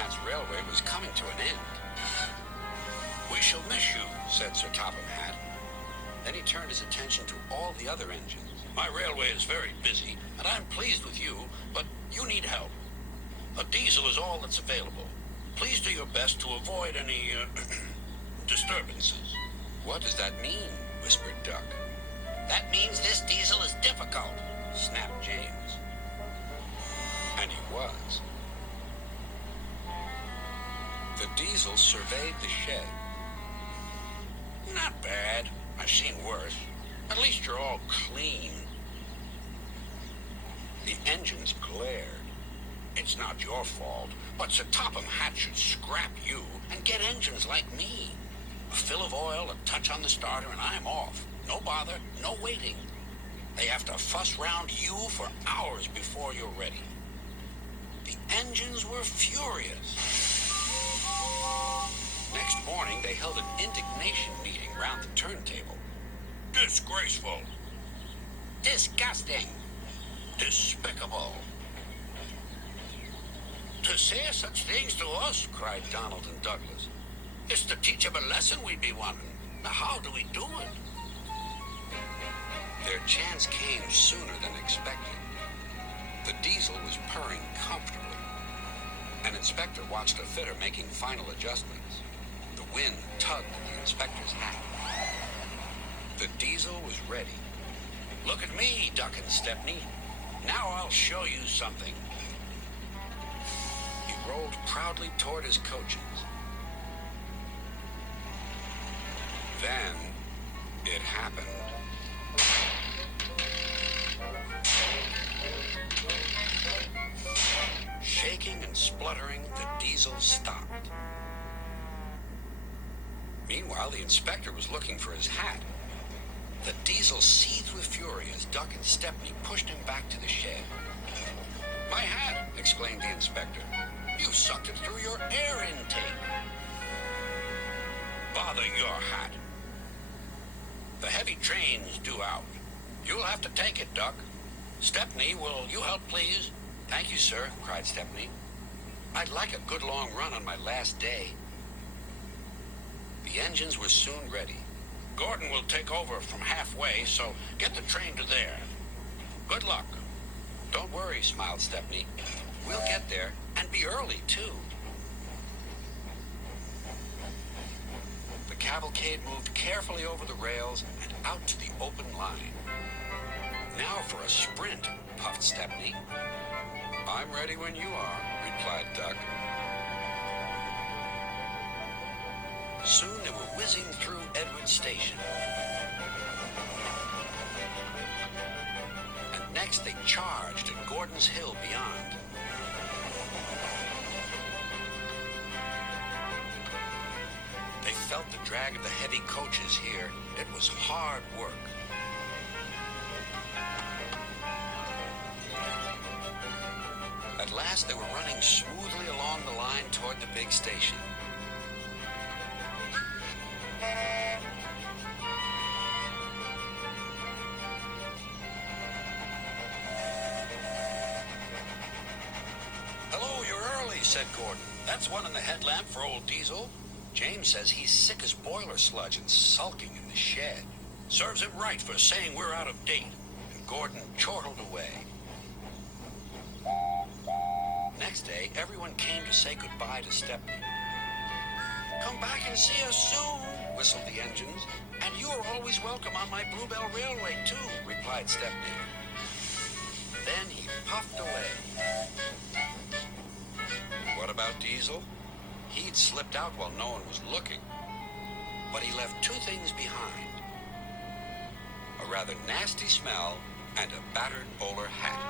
Hat's railway was coming to an end. "We shall miss you," said Sir Topham Hatt. Then he turned his attention to all the other engines. "My railway is very busy, and I'm pleased with you, but you need help. A diesel is all that's available. Please do your best to avoid any, disturbances." "What does that mean?" whispered Duck. "That means this diesel is difficult," snapped James. And he was. The diesel surveyed the shed. "Not bad. I've seen worse. At least you're all clean." The engines glared. "It's not your fault, but Sir Topham Hatt should scrap you and get engines like me. A fill of oil, a touch on the starter, and I'm off. No bother, no waiting. They have to fuss round you for hours before you're ready." The engines were furious. Next morning, they held an indignation meeting round the turntable. "Disgraceful." "Disgusting." "Despicable." "To say such things to us," cried Donald and Douglas. "It's to teach them a lesson we'd be wanting. Now how do we do it?" Their chance came sooner than expected. The diesel was purring comfortably. An inspector watched a fitter making final adjustments. The wind tugged at the inspector's hat. The diesel was ready. "Look at me, Duck and Stepney. Now I'll show you something." He rolled proudly toward his coaches. Then it happened. Shaking and spluttering, the diesel stopped. Meanwhile, the inspector was looking for his hat. The diesel seethed with fury as Duck and Stepney pushed him back to the shed. "My hat!" exclaimed the inspector. "You sucked it through your air intake." "Bother your hat. The heavy train's due out. You'll have to take it, Duck. Stepney, will you help, please?" "Thank you, sir," cried Stepney. "I'd like a good long run on my last day." The engines were soon ready. "Gordon will take over from halfway, so get the train to there. Good luck." "Don't worry," smiled Stepney. "We'll get there, and be early, too." The cavalcade moved carefully over the rails and out to the open line. "Now for a sprint," puffed Stepney. "I'm ready when you are," replied Duck. Soon they were whizzing through Edward Station. And next they charged at Gordon's Hill beyond. They felt the drag of the heavy coaches here. It was hard work. At last they were running smoothly along the line toward the big station. "Hello, you're early," said Gordon. "That's one in the headlamp for old Diesel. James says he's sick as boiler sludge and sulking in the shed. Serves him right for saying we're out of date." And Gordon chortled away. Next day, everyone came to say goodbye to Stepney. "Come back and see us soon," whistled the engines. "And you are always welcome on my Bluebell Railway, too," replied Stepney. Then he puffed away. What about Diesel? He'd slipped out while no one was looking. But he left two things behind: a rather nasty smell and a battered bowler hat.